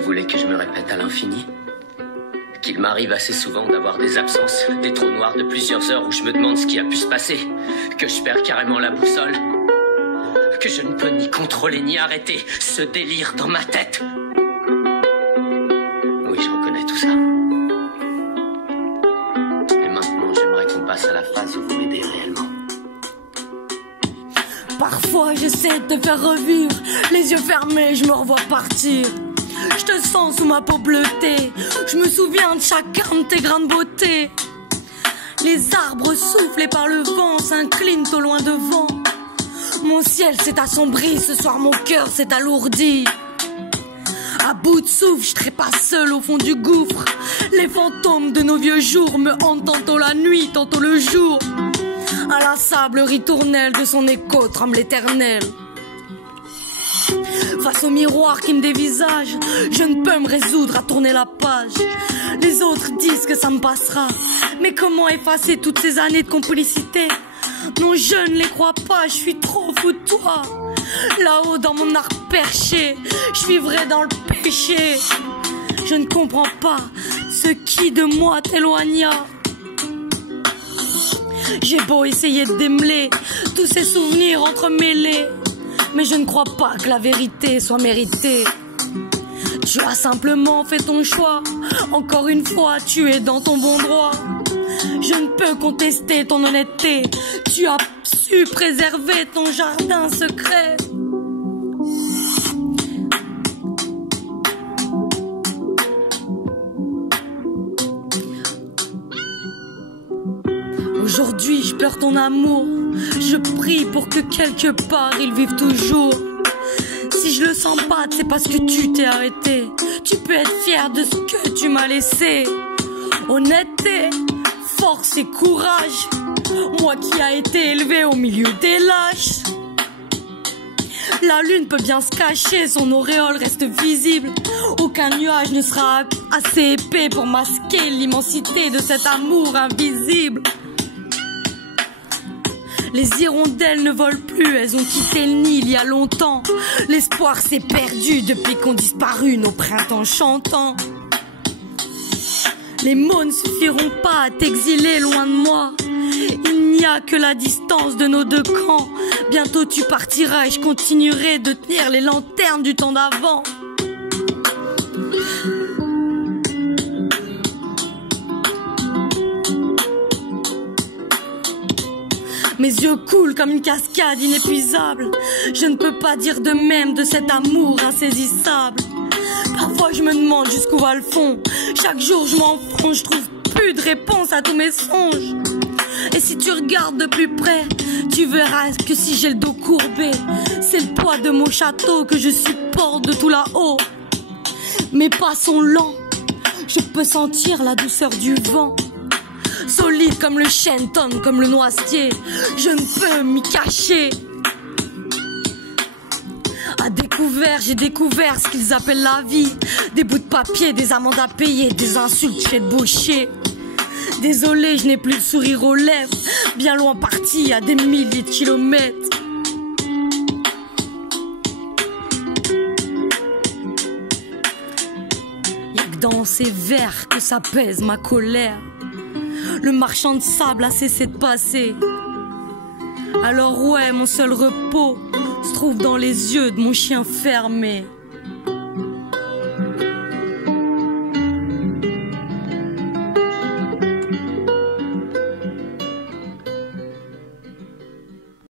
Vous voulez que je me répète à l'infini? Qu'il m'arrive assez souvent d'avoir des absences, des trous noirs de plusieurs heures où je me demande ce qui a pu se passer, que je perds carrément la boussole, que je ne peux ni contrôler ni arrêter ce délire dans ma tête. Oui, je reconnais tout ça. Et maintenant, j'aimerais qu'on passe à la phase où vous m'aidez réellement. Parfois j'essaie de te faire revivre, les yeux fermés, je me revois partir. Je te sens sous ma peau bleutée, je me souviens de chacun de tes grains de beauté. Les arbres soufflés par le vent s'inclinent au loin devant. Mon ciel s'est assombri, ce soir mon cœur s'est alourdi. À bout de souffle, je trépasse seul au fond du gouffre. Les fantômes de nos vieux jours me hantent tantôt la nuit, tantôt le jour. Inlassable ritournelle de son écho tremble l'éternel. Face au miroir qui me dévisage, je ne peux me résoudre à tourner la page. Les autres disent que ça me passera, mais comment effacer toutes ces années de complicité? Non, je ne les crois pas, je suis trop fou de toi. Là-haut dans mon arc perché, je vivrai dans le péché. Je ne comprends pas ce qui de moi t'éloigna. J'ai beau essayer de démêler tous ces souvenirs entremêlés, mais je ne crois pas que la vérité soit méritée. Tu as simplement fait ton choix, encore une fois tu es dans ton bon droit. Je ne peux contester ton honnêteté, tu as su préserver ton jardin secret. Aujourd'hui je pleure ton amour, je prie pour que quelque part il vive toujours. Si je le sens pas, c'est parce que tu t'es arrêté. Tu peux être fier de ce que tu m'as laissé. Honnêteté, force et courage, moi qui a été élevé au milieu des lâches. La lune peut bien se cacher, son auréole reste visible. Aucun nuage ne sera assez épais pour masquer l'immensité de cet amour invisible. Les hirondelles ne volent plus, elles ont quitté le nid il y a longtemps. L'espoir s'est perdu depuis qu'ont disparu nos printemps chantants. Les mots ne suffiront pas à t'exiler loin de moi. Il n'y a que la distance de nos deux camps. Bientôt tu partiras et je continuerai de tenir les lanternes du temps d'avant. Mes yeux coulent comme une cascade inépuisable. Je ne peux pas dire de même de cet amour insaisissable. Parfois je me demande jusqu'où va le fond. Chaque jour je m'enfonce, je trouve plus de réponse à tous mes songes. Et si tu regardes de plus près, tu verras que si j'ai le dos courbé, c'est le poids de mon château que je supporte de tout là-haut. Mes pas sont lents, je peux sentir la douceur du vent. Solide comme le chêne, tonne comme le noisetier, je ne peux m'y cacher. À découvert, j'ai découvert ce qu'ils appellent la vie. Des bouts de papier, des amendes à payer, des insultes faites boucher. Désolé, je n'ai plus le sourire aux lèvres, bien loin parti à des milliers de kilomètres. Y'a que dans ces vers que s'apaise ma colère. Le marchand de sable a cessé de passer. Alors ouais, mon seul repos se trouve dans les yeux de mon chien fermé.